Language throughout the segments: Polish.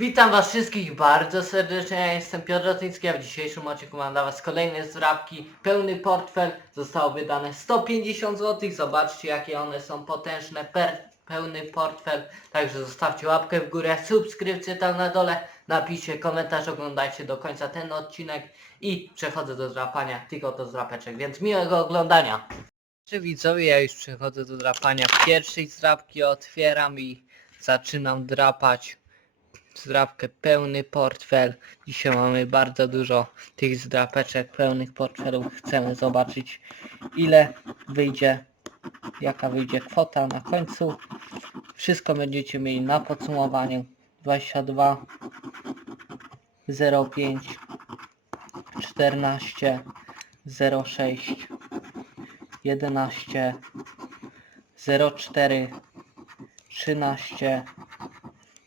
Witam was wszystkich bardzo serdecznie, ja jestem Piotr Rotyński, a w dzisiejszym odcinku mam dla was kolejne zdrabki, pełny portfel, zostało wydane 150 zł, zobaczcie jakie one są potężne, per, pełny portfel, także zostawcie łapkę w górę, subskrypcję tam na dole, napiszcie komentarz, oglądajcie do końca ten odcinek i przechodzę do drapania tych oto zdrapeczek, więc miłego oglądania. Czy widzowie, ja już przechodzę do drapania pierwszej zdrapki, otwieram i zaczynam drapać zdrapkę pełny portfel. Dzisiaj mamy bardzo dużo tych zdrapeczek, pełnych portfelów. Chcemy zobaczyć ile wyjdzie, jaka wyjdzie kwota na końcu. Wszystko będziecie mieli na podsumowaniu. 22 05 14 06 11 04 13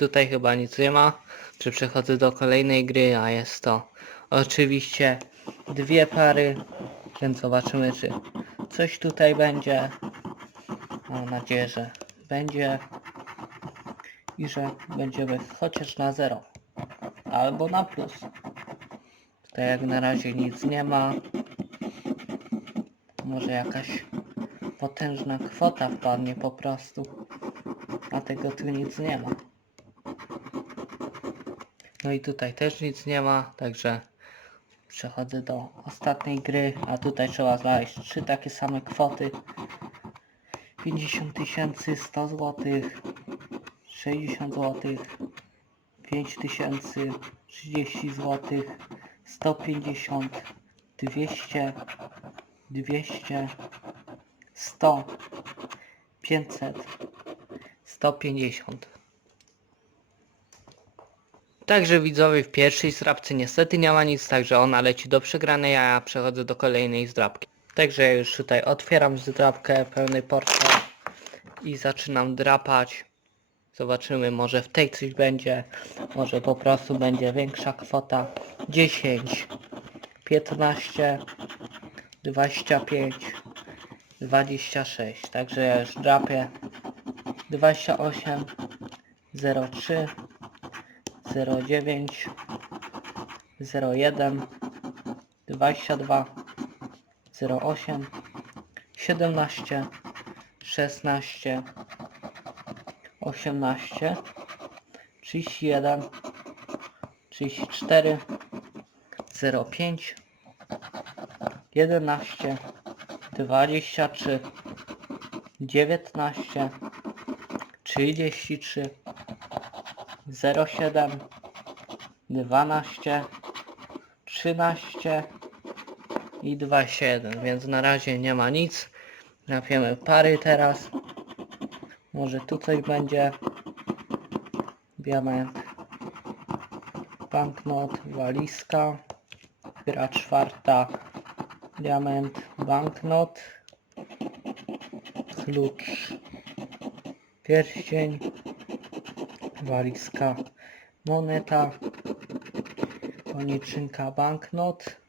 tutaj chyba nic nie ma czy przechodzę do kolejnej gry a jest to oczywiście dwie pary więc zobaczymy czy coś tutaj będzie. Mam nadzieję że będzie i że będziemy chociaż na zero albo na plus. Tutaj jak na razie nic nie ma. Może jakaś potężna kwota wpadnie po prostu a tego tu nic nie ma no i tutaj też nic nie ma także przechodzę do ostatniej gry a tutaj trzeba znaleźć trzy takie same kwoty. 50 tysięcy 100 zł 60 zł 5 tysięcy 30 zł 150 200 200 100 500 150 Także widzowie w pierwszej zdrabce niestety nie ma nic, także ona leci do przegranej, a ja przechodzę do kolejnej zdrabki. Także ja już tutaj otwieram zdrabkę, pełny portfel i zaczynam drapać. Zobaczymy, może w tej coś będzie, może po prostu będzie większa kwota. 10, 15, 25, 26. Także ja już drapię 28, 03, 09 01 22 08 17 16 18 31 34 05 11 23 19 33 07 12 13 i 21 więc na razie nie ma nic. Napiemy pary teraz. Może tu coś będzie. Diament banknot walizka gra czwarta diament banknot klucz pierścień walizka moneta koniczynka banknot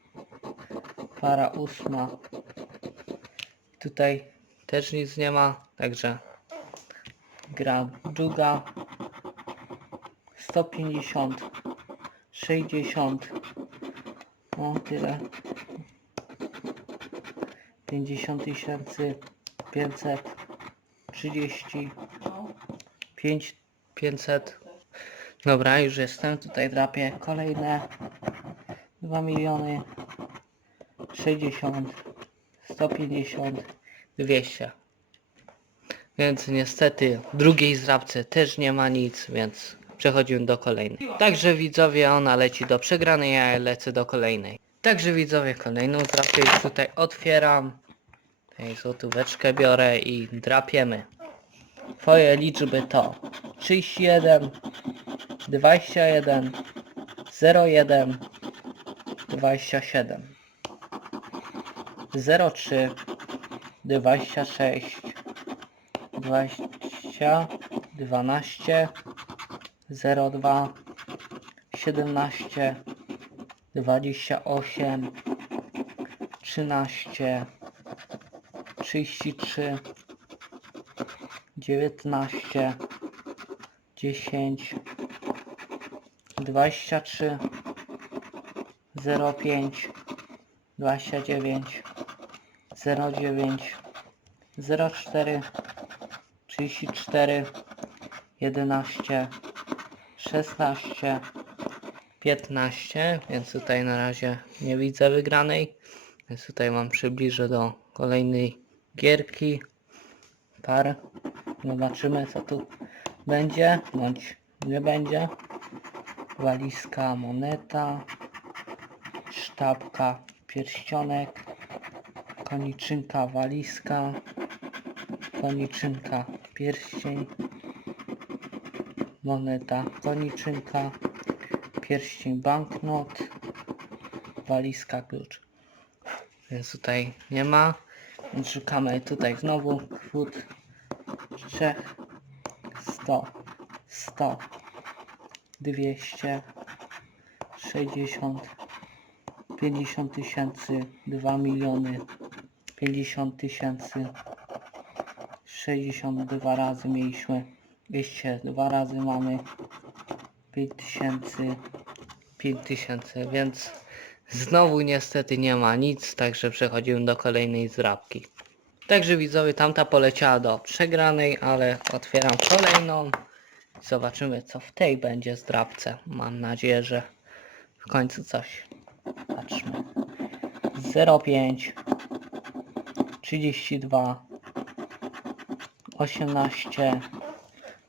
para ósma. Tutaj też nic nie ma także gra druga. 150 60 o tyle. 50 tysięcy 500 30 5 500 dobra już jestem tutaj drapię kolejne 2 miliony 60 150 200 więc niestety drugiej zdrabce też nie ma nic, więc przechodzimy do kolejnej. Także widzowie, ona leci do przegranej, ja lecę do kolejnej. Także widzowie, kolejną zdrabkę już tutaj otwieram. Tutaj złotóweczkę biorę i drapiemy. Twoje liczby to 31, 21, 01 27 03 26 20 12 02 17 28 13 33 19 10 23 05 29 09 04 34 11 16 15 więc tutaj na razie nie widzę wygranej. Więc tutaj mam przybliżę do kolejnej gierki. Par zobaczymy co tu będzie bądź nie będzie. Walizka moneta sztabka pierścionek koniczynka walizka koniczynka pierścień moneta koniczynka pierścień banknot walizka klucz. Więc tutaj nie ma. Szukamy tutaj znowu kwot 3 100 100 200 60 50 tysięcy 2 miliony 50 tysięcy 62 razy mieliśmy 202 razy mamy 5000 5000 więc znowu niestety nie ma nic także przechodzimy do kolejnej zrabki także widzowie tamta poleciała do przegranej ale otwieram kolejną. Zobaczymy co w tej będzie zdrabce. Mam nadzieję że w końcu coś patrzmy 05 32 18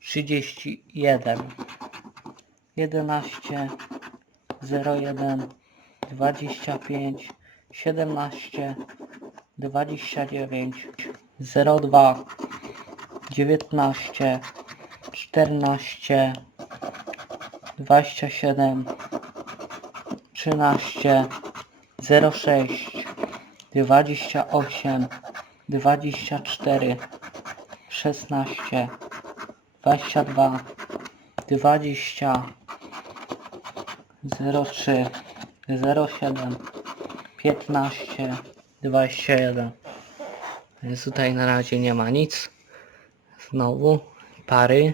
31 11 01 25 17 29 02 19 14 27 13 06 28 24 16 22 20 03 07 15 21 więc tutaj na razie nie ma nic. Znowu pary.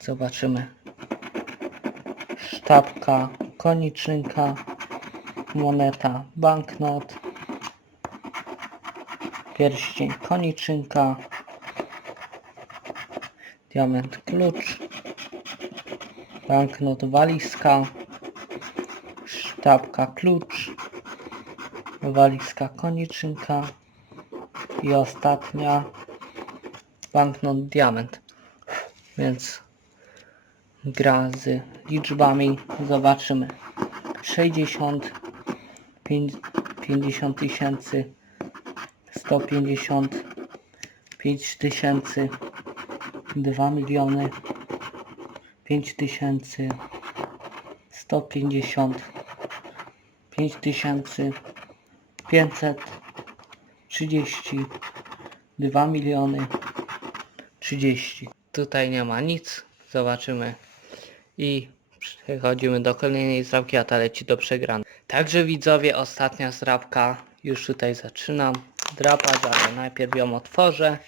Zobaczymy. Sztabka koniczynka moneta banknot pierścień koniczynka diament klucz banknot walizka sztabka klucz walizka koniczynka i ostatnia banknot diament. Więc gra z liczbami zobaczymy. 60 pięć- 50 tysięcy 150 5 tysięcy 2 miliony 5 tysięcy 150 5 tysięcy 500 30 2 miliony 30 tutaj nie ma nic zobaczymy i przechodzimy do kolejnej zrabki, a ta leci do przegranej. Także widzowie, ostatnia zrabka, już tutaj zaczynam drapać, ale najpierw ją otworzę.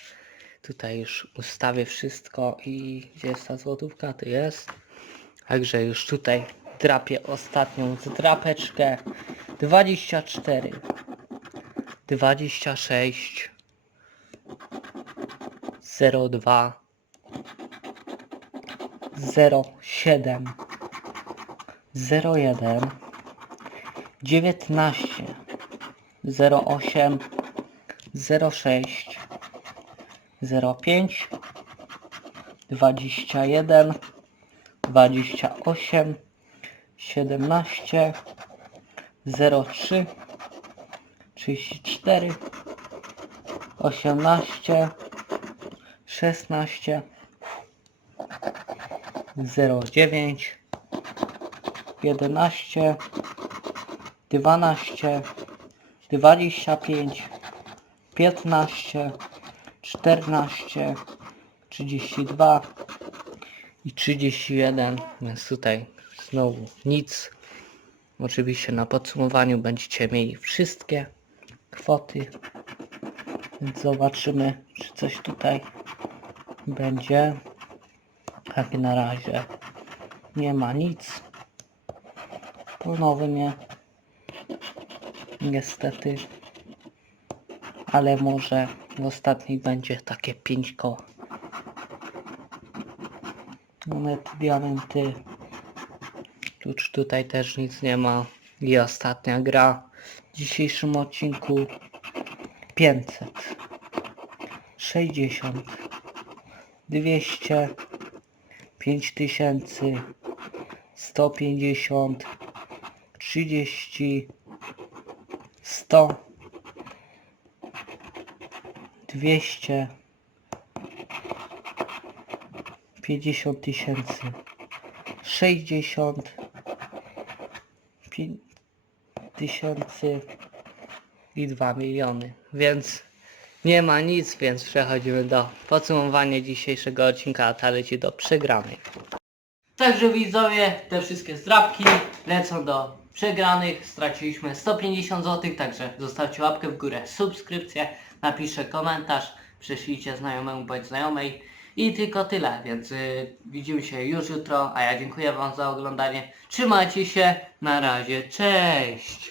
Tutaj już ustawię wszystko i gdzie jest ta złotówka? Tu jest. Także już tutaj drapię ostatnią zdrapeczkę. 24 26 02 07 01 19 08 06 05 21 28 17 03 34 18 16 09 jedenaście, dwanaście, dwadzieścia pięć, piętnaście, czternaście, trzydzieści dwa i trzydzieści jeden. Więc tutaj znowu nic. Oczywiście na podsumowaniu będziecie mieli wszystkie kwoty. Więc zobaczymy, czy coś tutaj będzie. Jak na razie nie ma nic. Po nowym niestety. Ale może w ostatniej będzie takie 5 koła. Monety, diamenty. Tuż tutaj też nic nie ma. I ostatnia gra w dzisiejszym odcinku 500 60 200 5000 150 30 100 200 50 tysięcy 60 pię- tysięcy i 2 miliony więc nie ma nic, więc przechodzimy do podsumowania dzisiejszego odcinka, a ta leci do przegranej. Także widzowie, te wszystkie zdrabki lecą do przegranych. Straciliśmy 150 zł, także zostawcie łapkę w górę, subskrypcję, napiszę komentarz, prześlijcie znajomemu bądź znajomej. I tylko tyle, więc y, widzimy się już jutro, a ja dziękuję Wam za oglądanie. Trzymajcie się, na razie, cześć!